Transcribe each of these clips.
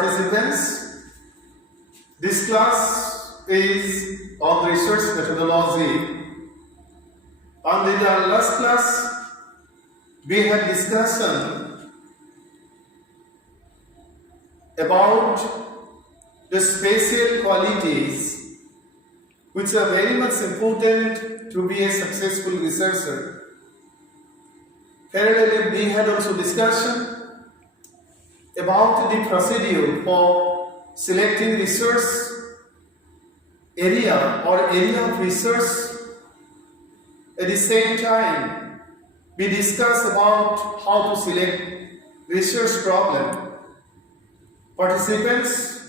participants, this class is on research methodology. And in the last class, we had discussion about the spatial qualities which are very much important to be a successful researcher. Parallelly, we had also discussion about the procedure for selecting research area or area of research. At the same time, we discussed about how to select research problem. Participants,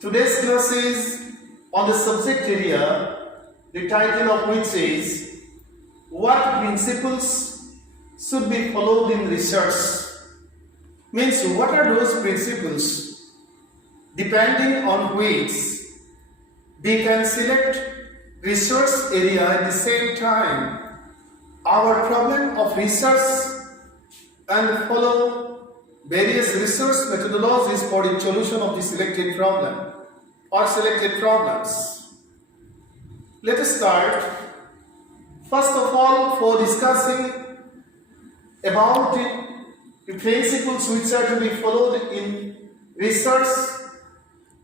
today's class is on the subject area, the title of which is What Principles Should Be Followed in Research? Means what are those principles depending on which we can select research area at the same time our problem of research and follow various research methodologies for the solution of the selected problem or selected problems. Let us start first of all for discussing about the principles which are to be followed in research.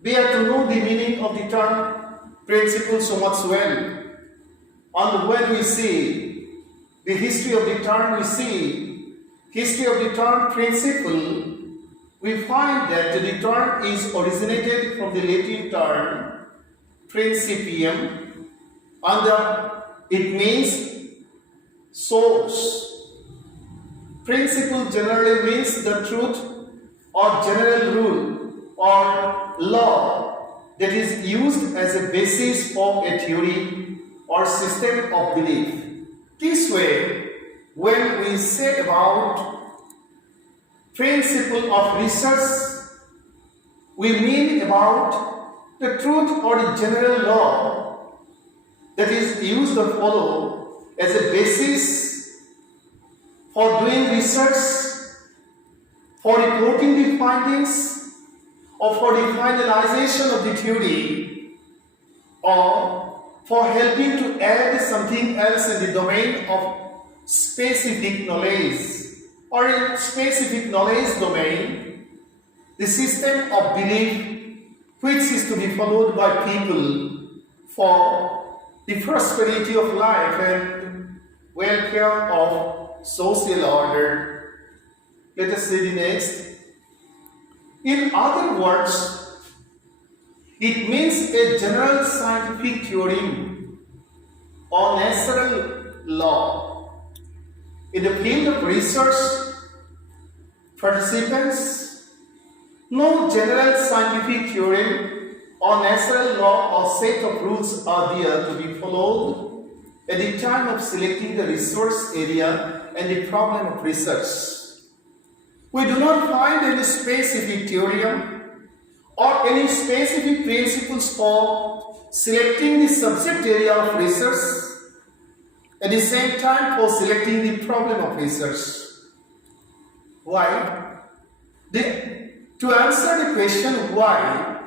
We have to know the meaning of the term principle so much well. And when we see the history of the term, principle, we find that the term is originated from the Latin term principium, and it means source. Principle generally means the truth or general rule or law that is used as a basis for a theory or system of belief. This way, when we say about principle of research, we mean about the truth or the general law that is used or followed as a basis for doing research, for reporting the findings, or for the finalization of the theory, or for helping to add something else in the domain of specific knowledge, or in specific knowledge domain, the system of belief which is to be followed by people for the prosperity of life and welfare of social order. Let us see the next. In other words, it means a general scientific theorem or natural law. In the field of research, participants, no general scientific theorem or natural law or set of rules are there to be followed at the time of selecting the resource area and the problem of research. We do not find any specific theorem or any specific principles for selecting the subject area of research at the same time for selecting the problem of research. Why? To answer the question why,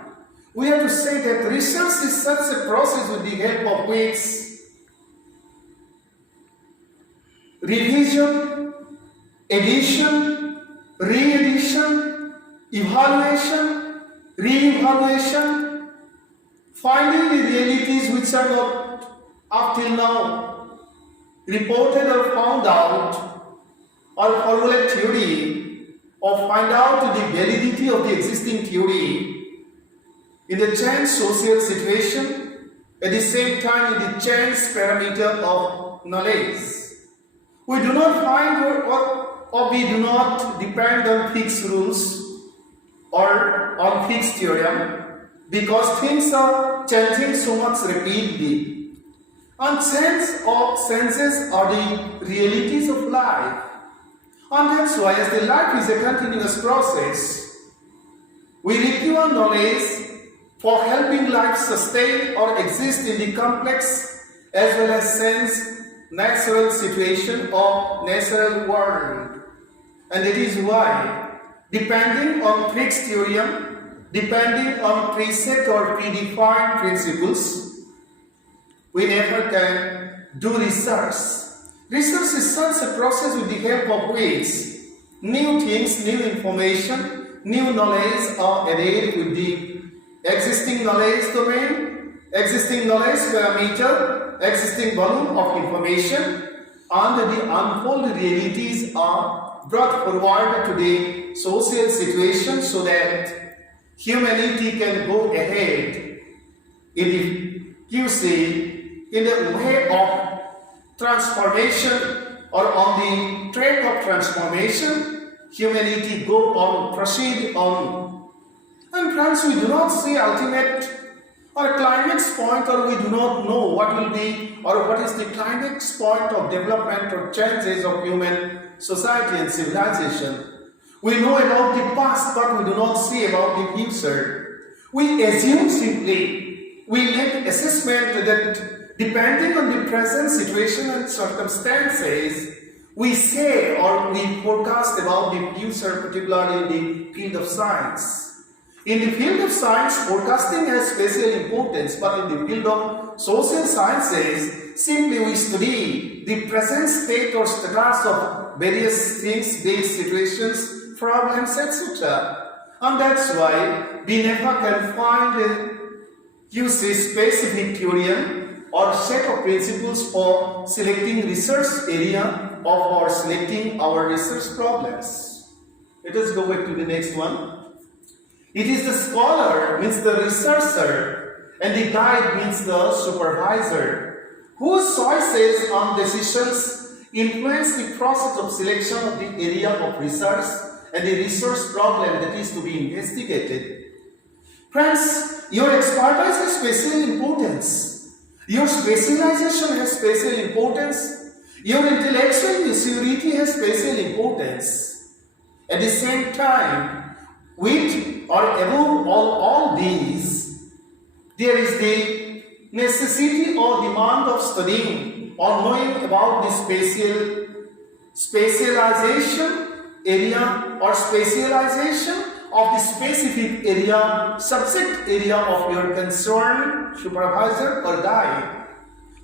we have to say that research is such a process with the help of which revision, edition, re-edition, evaluation, re-evaluation, finding the realities which are not up till now reported or found out, or formulate theory, or find out the validity of the existing theory in the changed social situation, at the same time in the changed parameter of knowledge. We do not find or we do not depend on fixed rules or on fixed theorem because things are changing so much rapidly. And senses are the realities of life. And that's why as the life is a continuous process, we require knowledge for helping life sustain or exist in the complex as well as sense natural situation or natural world. And that is why depending on fixed theorem, depending on preset or predefined principles, we never can do research. Research is such a process with the help of which new things, new information, new knowledge are added with the existing knowledge domain, existing knowledge parameter, existing volume of information, and the unfolded realities are brought forward to the social situation so that humanity can go ahead in the way of transformation, or on the track of transformation, humanity go on, proceed on. And friends, we do not see ultimate or a climax point, or we do not know what will be or what is the climax point of development or changes of human society and civilization. We know about the past, but we do not see about the future. We assume simply, we make assessment that depending on the present situation and circumstances, we say or we forecast about the future, particularly in the field of science. In the field of science, forecasting has special importance, but in the field of social sciences, simply we study the present state or status of various things, these situations, problems, etc. And that's why we never can find a specific theorem or set of principles for selecting research area or selecting our research problems. Let us go back to the next one. It is the scholar, means the researcher, and the guide means the supervisor, whose choices and decisions influence the process of selection of the area of research and the research problem that is to be investigated. Friends, your expertise has special importance. Your specialization has special importance. Your intellectual maturity has special importance. At the same time, with or above all these, there is the necessity or demand of studying or knowing about the specialization area or specialization of the specific area, subject area of your concern, supervisor or guide.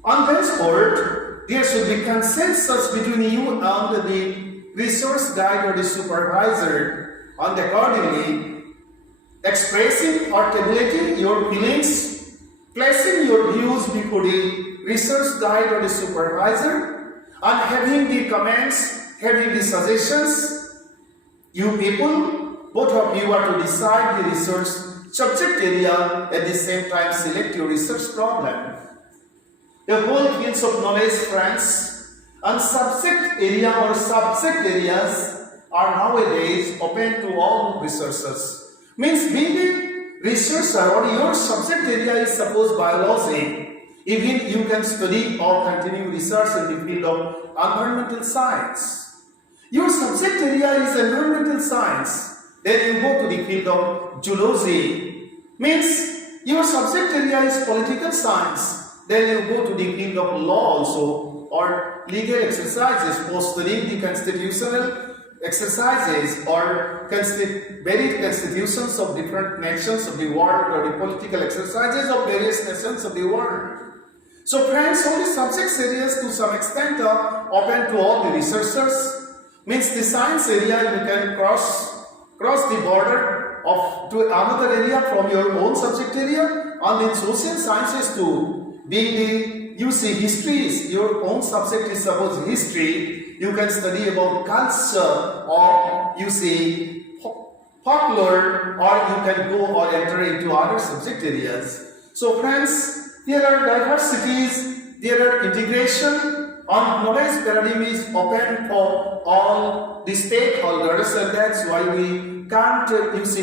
On henceforth, there should be consensus between you and the resource guide or the supervisor, and accordingly expressing or tabulating your feelings, placing your views before the research guide or the supervisor, and having the comments, having the suggestions. You people, both of you are to decide the research subject area, at the same time select your research problem. The whole fields of knowledge, friends, and subject area or subject areas are nowadays open to all researchers. Means being a researcher or your subject area is suppose biology, even you can study or continue research in the field of environmental science. Your subject area is environmental science, then you go to the field of zoology. Means your subject area is political science, then you go to the field of law also, or legal exercises for studying the constitutional exercises or varied constitutions of different nations of the world, or the political exercises of various nations of the world. So friends, all the subject areas to some extent are open to all the researchers. Means the science area you can cross the border to another area from your own subject area, and in social sciences too, being history, your own subject is suppose history, you can study about culture, or folklore, or you can go or enter into other subject areas. So friends, there are diversities, there are integration, and knowledge paradigm is open for all the stakeholders, and that's why we can't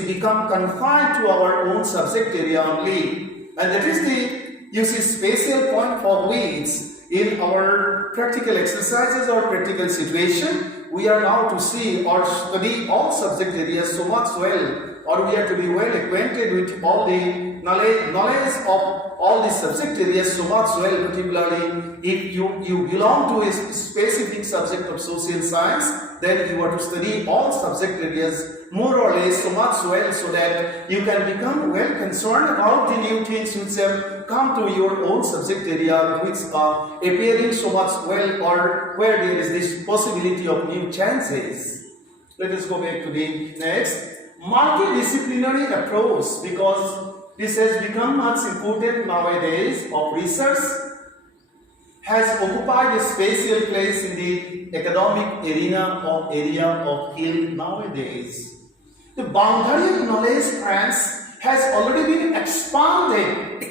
become confined to our own subject area only. And that is the special point for which in our practical exercises or practical situation, we are now to see or study all subject areas so much well, or we are to be well acquainted with all the knowledge of all the subject areas so much well, particularly if you belong to a specific subject of social science, then you are to study all subject areas more or less so much well so that you can become well concerned about the new things which have come to your own subject area, which are appearing so much well, or where there is this possibility of new chances. Let us go back to the next. Multidisciplinary approach, because this has become much important nowadays, of research has occupied a special place in the academic area of field nowadays. The boundary of knowledge, friends, has already been expanded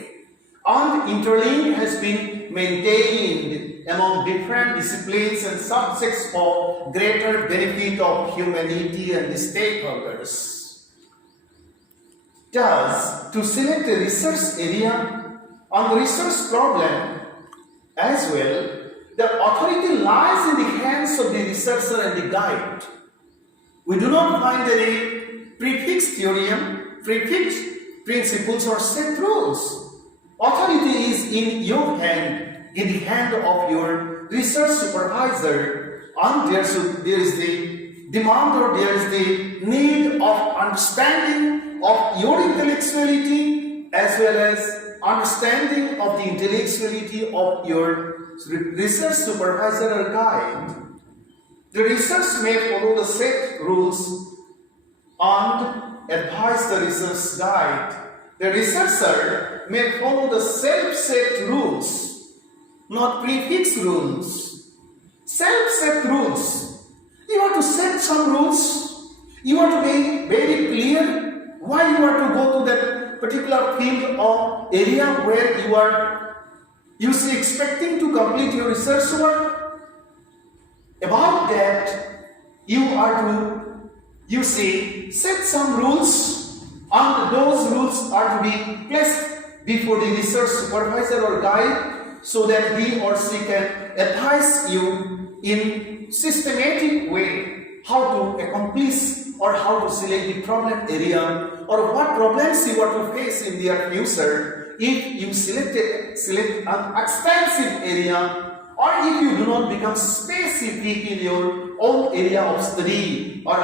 and interlink has been maintained among different disciplines and subjects for greater benefit of humanity and the stakeholders. Thus, to select a research area on the research problem as well, the authority lies in the hands of the researcher and the guide. We do not find any prefixed theorem, prefixed principles or set rules. Authority is in your hand, in the hand of your research supervisor, and there is the demand or there is the need of understanding of your intellectuality as well as understanding of the intellectuality of your research supervisor or guide. The research may follow the set rules and advise the research guide. The researcher may follow the self-set rules, not prefix rules. Self-set rules. You want to set some rules. You want to be very clear why you are to go to that particular field or area where you see expecting to complete your research work. About that, you are to, set some rules, and those rules are to be placed before the research supervisor or guide so that he or she can advise you in systematic way how to accomplish or how to select the problem area or what problems you are to face in their future if you select an extensive area, or if you do not become specific in your own area of study, or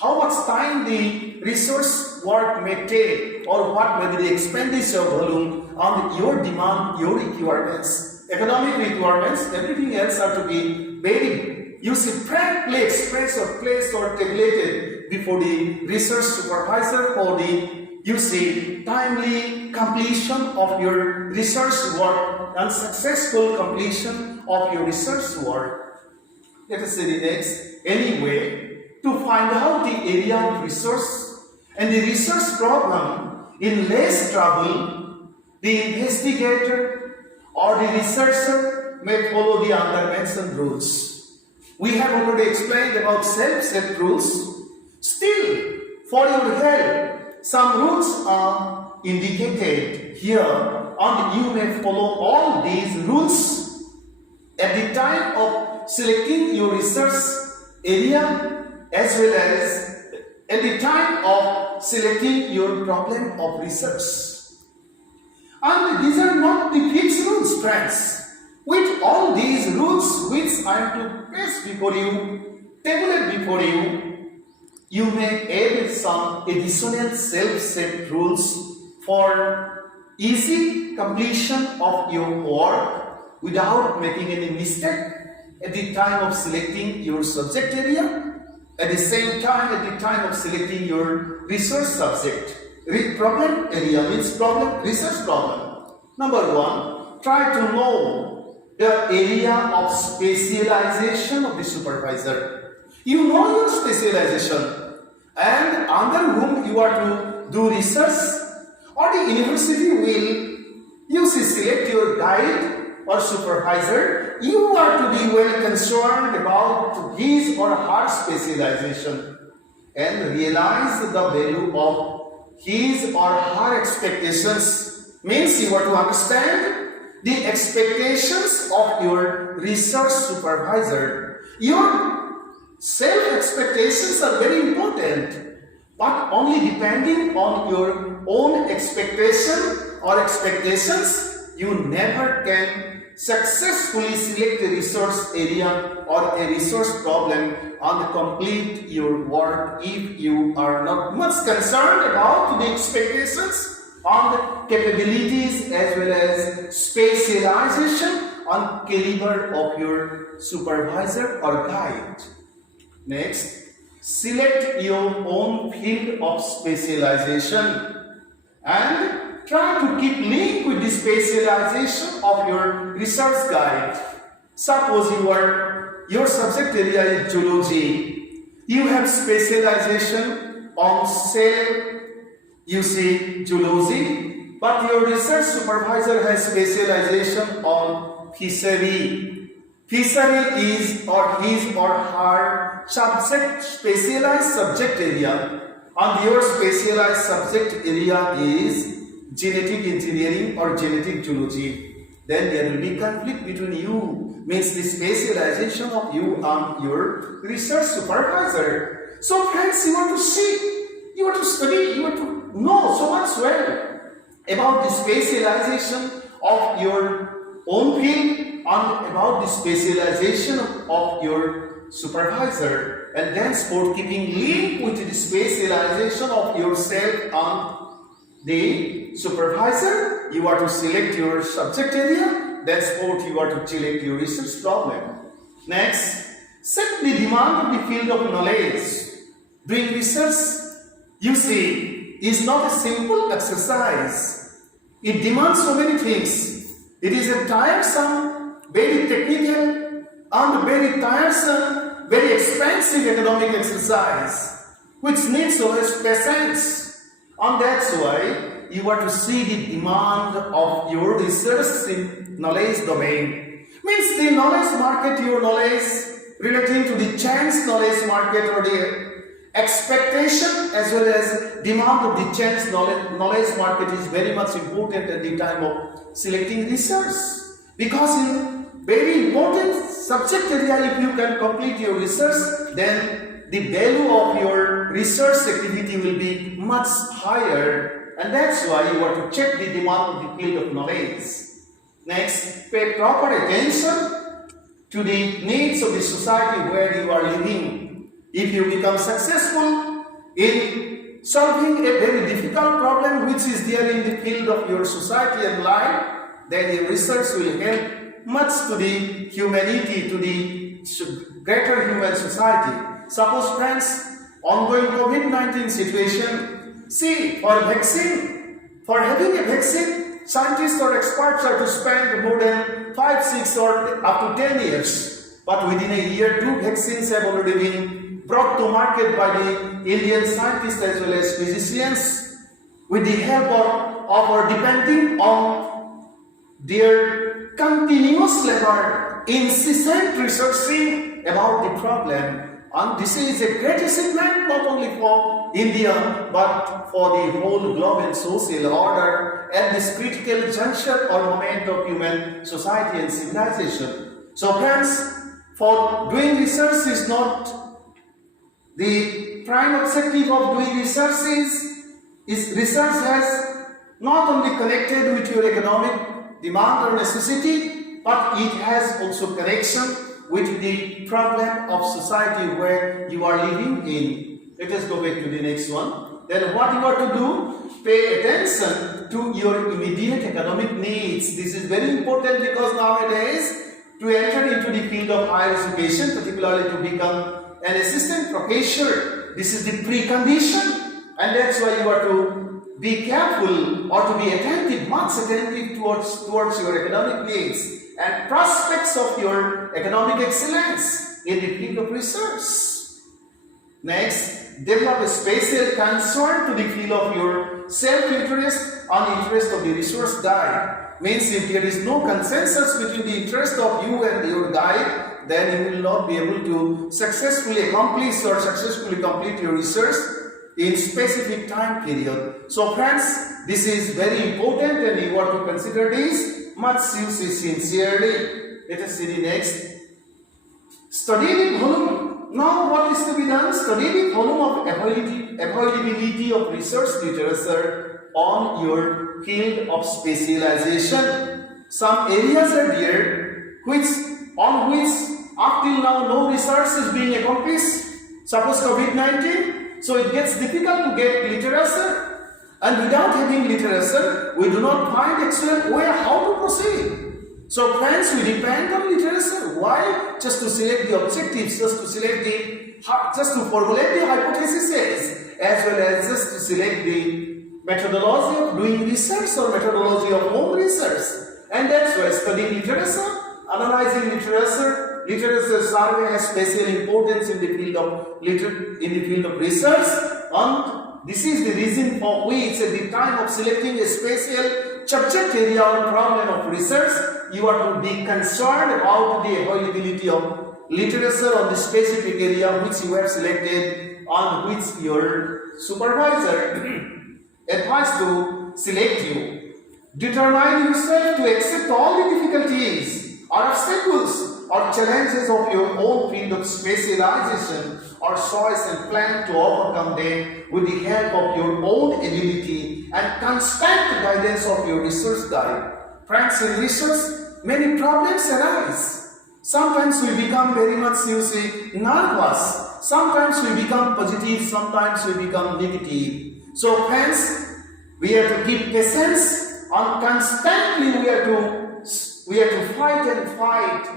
how much time the research work may take, or what may be the expenditure volume on your demand, your requirements, economic requirements, everything else are to be very, frankly expressed or placed or tabulated before the research supervisor for the, timely completion of your research work and successful completion of your research work. Let us see the next. Anyway, to find out the area of research and the research problem in less trouble, the investigator or the researcher may follow the under-mentioned rules. We have already explained about self-set rules. Still, for your help, some rules are indicated here, and you may follow all these rules at the time of selecting your research area as well as at the time of selecting your problem of research. And these are not the fixed rules, friends. With all these rules which I am to place before you, tabulate before you, you may add some additional self-set rules for easy completion of your work without making any mistake at the time of selecting your subject area, at the same time at the time of selecting your research subject. Problem area means problem, research problem. Number one, try to know the area of specialization of the supervisor. You know your specialization and under whom you are to do research, or the university will select your guide or supervisor. You are to be well concerned about his or her specialization and realize the value of his or her expectations. Means you are to understand the expectations of your research supervisor. Your self-expectations are very important, but only depending on your own expectation or expectations, you never can successfully select a resource area or a resource problem and complete your work if you are not much concerned about the expectations on the capabilities as well as specialization and caliber of your supervisor or guide. Next, select your own field of specialization and try to keep link with the specialization of your research guide. Suppose your subject area is zoology. You have specialization on cell, you see zoology, but your research supervisor has specialization on fishery. Fishery is or his or her specialized subject area, and your specialized subject area is genetic engineering or genetic zoology. Then there will be conflict between you, means the specialization of you and your research supervisor. So friends, you want to see, you want to study, you want to know so much well about the specialization of your own field and about the specialization of your supervisor, and thenceforth keeping link with the specialization of yourself and the supervisor, you are to select your subject area, thenceforth you are to select your research problem. Next, set the demand of the field of knowledge. Doing research, you see, is not a simple exercise. It demands so many things. It is a tiresome, very technical and very tiresome, very expensive academic exercise which needs always patience, and that's why you are to see the demand of your research in knowledge domain. Means the knowledge market, your knowledge relating to the chance knowledge market or the expectation as well as demand of the chance knowledge market is very much important at the time of selecting research, because in very important subject area, if you can complete your research, then the value of your research activity will be much higher, and that's why you are to check the demand of the field of knowledge. Next, pay proper attention to the needs of the society where you are living. If you become successful in solving a very difficult problem which is there in the field of your society and life, then your research will help much to the humanity, to the greater human society. Suppose friends, ongoing COVID-19 situation, see, for vaccine, for having a vaccine, scientists or experts are to spend more than 5, 6 or up to 10 years. But within a year, 2 vaccines have already been brought to market by the Indian scientists as well as physicians with the help of or depending on their continuous labor, incessant researching about the problem. And this is a great achievement not only for India but for the whole global social order at this critical juncture or moment of human society and civilization. So friends, for doing research is not the prime objective of doing research is research has not only connected with your economic demand or necessity, but it has also connection with the problem of society where you are living in. Let us go back to the next one. Then what you are to do? Pay attention to your immediate economic needs. This is very important because nowadays to enter into the field of higher education, particularly to become an assistant professor, this is the precondition, and that's why you are to be careful or to be attentive, much attentive towards your economic needs and prospects of your economic excellence in the field of research. Next, develop a special concern to the field of your self-interest and interest of the resource guide. Means if there is no consensus between the interest of you and your guide, then you will not be able to successfully accomplish or successfully complete your research in specific time period. So friends, this is very important and you want to consider this much sincerely. Let us see the next. Study the volume. Now what is to be done? Study the volume of availability of research literature on your field of specialization. some areas are there on which up till now no research is being accomplished. Suppose COVID-19, so it gets difficult to get literature, and without having literature, we do not find excellent way how to proceed. So friends, we depend on literature. Why? Just to select the objectives, just to formulate the hypotheses, as well as just to select the methodology of doing research or methodology of home research. And that's why studying literature, analyzing literature survey has special importance in the field of research, and this is the reason for which at the time of selecting a special subject area or problem of research, you are to be concerned about the availability of literature on the specific area which you have selected, on which your supervisor advised to select you. Determine yourself to accept all the difficulties or obstacles or challenges of your own field of specialization or choice, and plan to overcome them with the help of your own ability and constant guidance of your research guide. Friends, in research, many problems arise. Sometimes we become very much, nervous. Sometimes we become positive, sometimes we become negative. So friends, we have to keep patience, and constantly we have to fight and fight.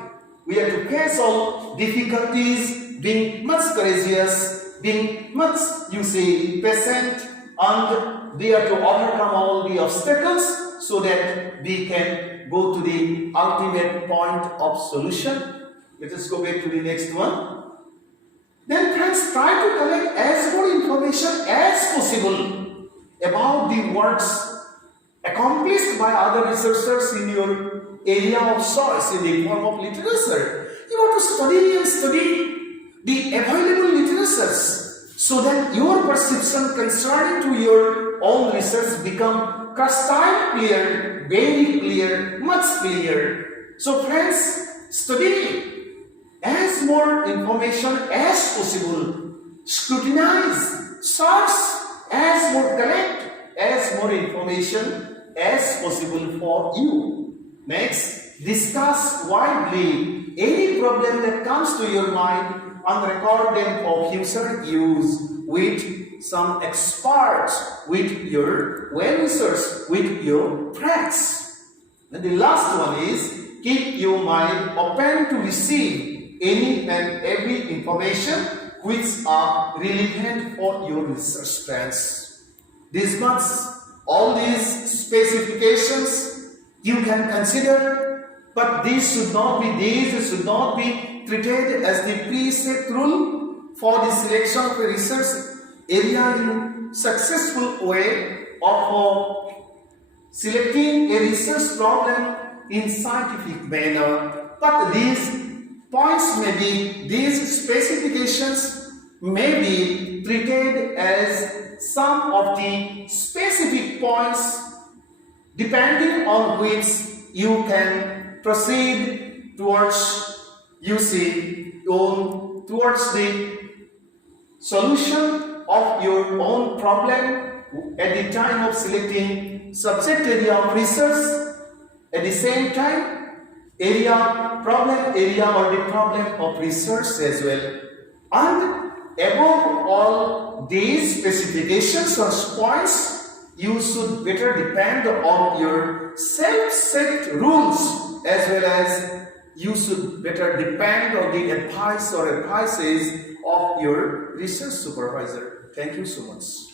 We have to face all difficulties, being much courageous, being much, patient, and we have to overcome all the obstacles so that we can go to the ultimate point of solution. Let us go back to the next one. Then friends, try to collect as much information as possible about the works accomplished by other researchers in your area of choice in the form of literature. You have to study the available literatures so that your perception concerning to your own research become crystal clear, very clear, much clear. So friends, study as more information as possible, scrutinize, search as more, collect as more information as possible for you. Next, discuss widely any problem that comes to your mind and record them for future use with some experts, with your well-wishers, with your friends. And the last one is, keep your mind open to receive any and every information which are relevant for your research, friends. This much, all these specifications you can consider, but these should not be treated as the preset rule for the selection of a research area in successful way, or for selecting a research problem in scientific manner. But these specifications may be treated as some of the specific points depending on which you can proceed towards towards the solution of your own problem at the time of selecting subject area of research, at the same time problem area or the problem of research as well. And above all these specifications or points, you should better depend on your self-set rules, as well as you should better depend on the advice or advices of your research supervisor. Thank you so much.